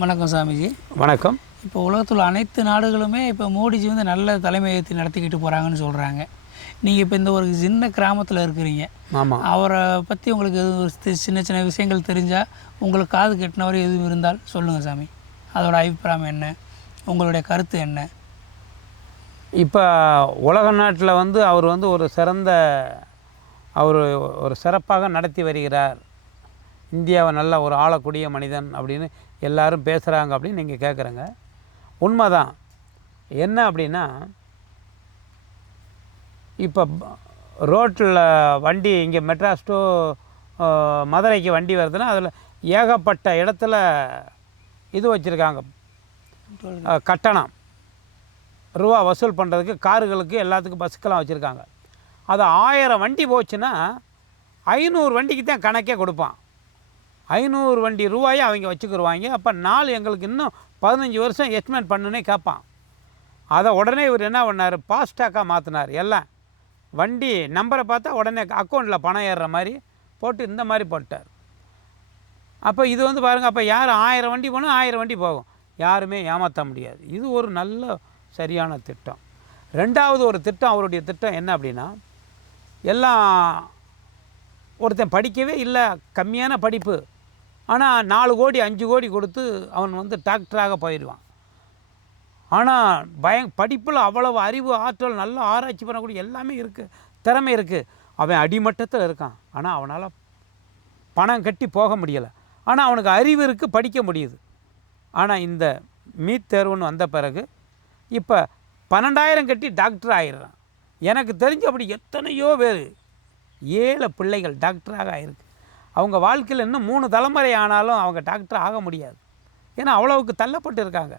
வணக்கம் சாமிஜி. வணக்கம். இப்போ உலகத்தில் அனைத்து நாடுகளுமே இப்போ மோடிஜி வந்து நல்ல தலைமையேற்றி நடத்திக்கிட்டு போகிறாங்கன்னு சொல்கிறாங்க நீங்கள் இப்போ இந்த ஒரு சின்ன கிராமத்தில் இருக்கிறீங்க. ஆமாம் அவரை பற்றி உங்களுக்கு எதுவும் சின்ன சின்ன விஷயங்கள் தெரிஞ்சால் உங்களுக்கு காது கெட்டினவர் எதுவும் இருந்தால் சொல்லுங்கள் சாமி. அதோட அபிப்பிராயம் என்ன? உங்களுடைய கருத்து என்ன? இப்போ உலக நாட்டில் வந்து அவர் வந்து ஒரு சிறந்த அவர் ஒரு சிறப்பாக நடத்தி வருகிறார். இந்தியாவை நல்ல ஒரு ஆளக்கூடிய மனிதன் அப்படின்னு எல்லாரும் பேசுகிறாங்க அப்படின்னு நீங்கள் கேட்குறங்க உண்மை தான் என்ன அப்படின்னா இப்போ ரோட்டில் வண்டி இங்கே மெட்ராஸ் டு மதுரைக்கு வண்டி வருதுன்னா அதில் ஏகப்பட்ட இடத்துல இது வச்சுருக்காங்க. கட்டணம். ரூபா வசூல் பண்ணுறதுக்கு காருகளுக்கு எல்லாத்துக்கும் பஸ்ஸுக்கெல்லாம் வச்சுருக்காங்க. அது ஆயிரம் வண்டி போச்சுன்னா ஐநூறு வண்டிக்கு தான் கணக்கே கொடுப்பான். ஐநூறு வண்டி ரூபாயை அவங்க வச்சுக்கிருவாங்க. அப்போ நாள் எங்களுக்கு இன்னும் பதினஞ்சு வருஷம் எஸ்டிமேட் பண்ணுன்னே கேட்பான். அதை உடனே இவர் என்ன பண்ணார்? ஃபாஸ்டாக்காக மாற்றினார் எல்லாம் வண்டி நம்பரை பார்த்தா உடனே அக்கௌண்ட்டில் பணம் ஏறுற மாதிரி போட்டு இந்த மாதிரி போட்டார். அப்போ இது வந்து பாருங்கள் அப்போ யார் ஆயிரம் வண்டி போனால் ஆயிரம் வண்டி போகும். யாருமே ஏமாற்ற முடியாது. இது ஒரு நல்ல சரியான திட்டம். ரெண்டாவது ஒரு திட்டம் அவருடைய திட்டம் என்ன அப்படின்னா எல்லாம் ஒருத்தன் படிக்கவே இல்லை கம்மியான படிப்பு. ஆனால் நாலு கோடி அஞ்சு கோடி கொடுத்து அவன் வந்து டாக்டராக போயிடுவான். ஆனால் பய படிப்பில் அவ்வளவு அறிவு ஆற்றல் நல்ல ஆராய்ச்சி பண்ணக்கூடிய எல்லாமே இருக்குது திறமை இருக்குது அவன் அடிமட்டத்தில் இருக்கான். ஆனால் அவனால் பணம் கட்டி போக முடியலை. ஆனால் அவனுக்கு அறிவு இருக்குது படிக்க முடியுது. ஆனால் இந்த மீட் தேர்வுன்னு வந்த பிறகு இப்போ பன்னெண்டாயிரம் கட்டி டாக்டர் ஆயிடுறான். எனக்கு தெரிஞ்ச அப்படி எத்தனையோ பேர் ஏழை பிள்ளைகள் டாக்டராக ஆயிருக்கு. அவங்க வாழ்க்கையில் இன்னும் மூணு தலைமுறை ஆனாலும் அவங்க டாக்டர் ஆக முடியாது. ஏன்னா அவ்வளவுக்கு தள்ளப்பட்டு இருக்காங்க.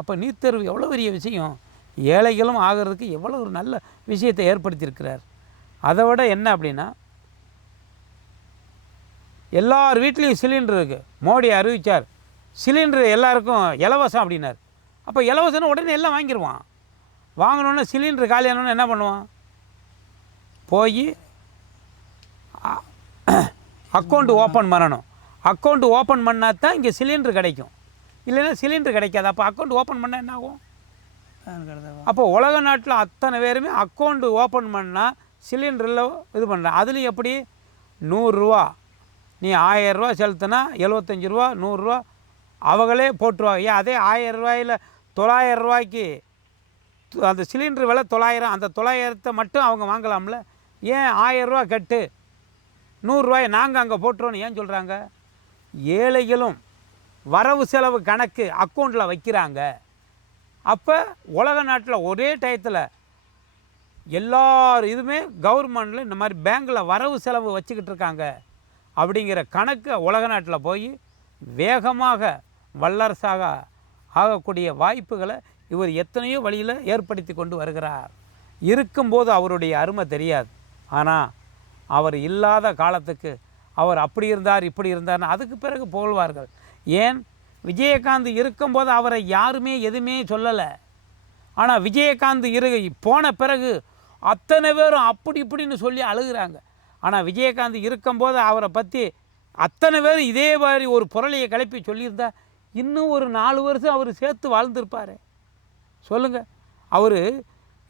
அப்போ நீட் தேர்வு எவ்வளோ பெரிய விஷயம்? ஏழைகளும் ஆகிறதுக்கு எவ்வளோ ஒரு நல்ல விஷயத்தை ஏற்படுத்தியிருக்கிறார். அதை விட என்ன அப்படின்னா எல்லார் வீட்லேயும் சிலிண்டர் இருக்குது மோடி அறிவித்தார் சிலிண்டர் எல்லாருக்கும் இலவசம் அப்படின்னார். அப்போ இலவசம்னு உடனே எல்லாம் வாங்கிடுவான் வாங்கினோன்னே சிலிண்டர் காலியானோன்னு என்ன பண்ணுவான்? போய் அக்கௌண்ட் ஓப்பன் பண்ணணும். அக்கௌண்ட் ஓப்பன் பண்ணால் தான் இங்கே சிலிண்டர் கிடைக்கும். இல்லைன்னா சிலிண்டர் கிடைக்காது. அப்போ அக்கௌண்ட் ஓப்பன் பண்ணால் என்ன ஆகும்? அப்போ உலக நாட்டில் அத்தனை பேருமே அக்கௌண்ட் ஓப்பன் பண்ணால் சிலிண்டரில் இது பண்ணுறேன் அதுலேயும் எப்படி? நூறுரூவா நீ ஆயரூவா செலுத்தினா எழுபத்தஞ்சி ரூபா நூறுரூவா அவங்களே போட்டுருவாங்க. ஏன்? அதே ஆயிரம் ரூபாயில் தொள்ளாயிரம் ரூபாய்க்கு அந்த சிலிண்டர் விலை தொள்ளாயிரம் அந்த தொள்ளாயிரத்தை மட்டும் அவங்க வாங்கலாம்ல? ஏன் ஆயரூவா கட்டு? நூறுரூவாயை நாங்கள் அங்கே போட்டுருவோன்னு ஏன் சொல்கிறாங்க ஏழைகளும் வரவு செலவு கணக்கு அக்கௌண்ட்டில் வைக்கிறாங்க. அப்போ உலக நாட்டில் ஒரே டயத்தில் எல்லார் இதுவுமே கவர்மெண்டில் இந்த மாதிரி பேங்க்கில் வரவு செலவு வச்சுக்கிட்டு இருக்காங்க. அப்படிங்கிற கணக்கு உலக நாட்டில் போய் வேகமாக வல்லரசாக ஆகக்கூடிய வாய்ப்புகளை இவர் எத்தனையோ வழியில் ஏற்படுத்தி கொண்டு வருகிறார். இருக்கும்போது அவருடைய அருமை தெரியாது. ஆனால் அவர் இல்லாத காலத்துக்கு அவர் அப்படி இருந்தார் இப்படி இருந்தார்னு அதுக்கு பிறகு புகழ்வார்கள் ஏன்? விஜயகாந்த் இருக்கும்போது அவரை யாருமே எதுவுமே சொல்லலை. ஆனால் விஜயகாந்த் இரு போன பிறகு அத்தனை பேரும் அப்படி இப்படின்னு சொல்லி அழுகிறாங்க. ஆனால் விஜயகாந்த் இருக்கும்போது அவரை பற்றி அத்தனை பேரும் இதே மாதிரி ஒரு புரளியை கிளப்பி சொல்லியிருந்தா இன்னும் ஒரு நாலு வருஷம் அவர் சேர்த்து வாழ்ந்திருப்பார். சொல்லுங்கள் அவர்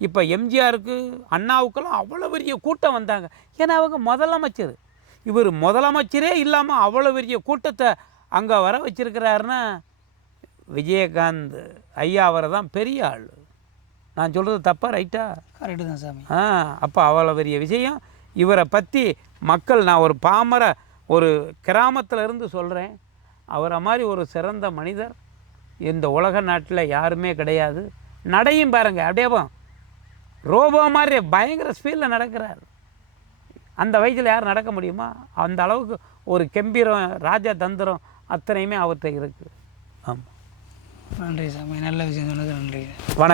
இப்போ எம்ஜிஆருக்கு அண்ணாவுக்கெல்லாம் அவ்வளோ பெரிய கூட்டம் வந்தாங்க. ஏன்னா அவங்க முதலமைச்சர். இவர் முதலமைச்சரே இல்லாமல் அவ்வளோ பெரிய கூட்டத்தை அங்கே வர வச்சிருக்கிறாருன்னா விஜயகாந்த் ஐயா அவரை தான் பெரிய ஆள். நான் சொல்கிறது தப்பா ரைட்டா? கரெக்டு தான் சாமி. ஆ அப்போ அவ்வளோ பெரிய விஷயம். இவரை பற்றி மக்கள் நான் ஒரு பாமர ஒரு கிராமத்தில் இருந்து சொல்கிறேன் அவரை மாதிரி ஒரு சிறந்த மனிதர். இந்த உலக நாட்டில் யாருமே கிடையாது. நடையும் பாருங்க அப்படியே போ. ரோபோ மாதிரி பயங்கர ஸ்பீடில் நடக்கிறார். அந்த வயசில் யார் நடக்க முடியுமா? அந்த அளவுக்கு ஒரு கம்பீரம் ராஜா தந்திரம் அத்தனையுமே அவர்கிட்ட இருக்குது ஆமாம் நன்றி சாமி. நல்ல விஷயம் சொன்னது நன்றி. வணக்கம்.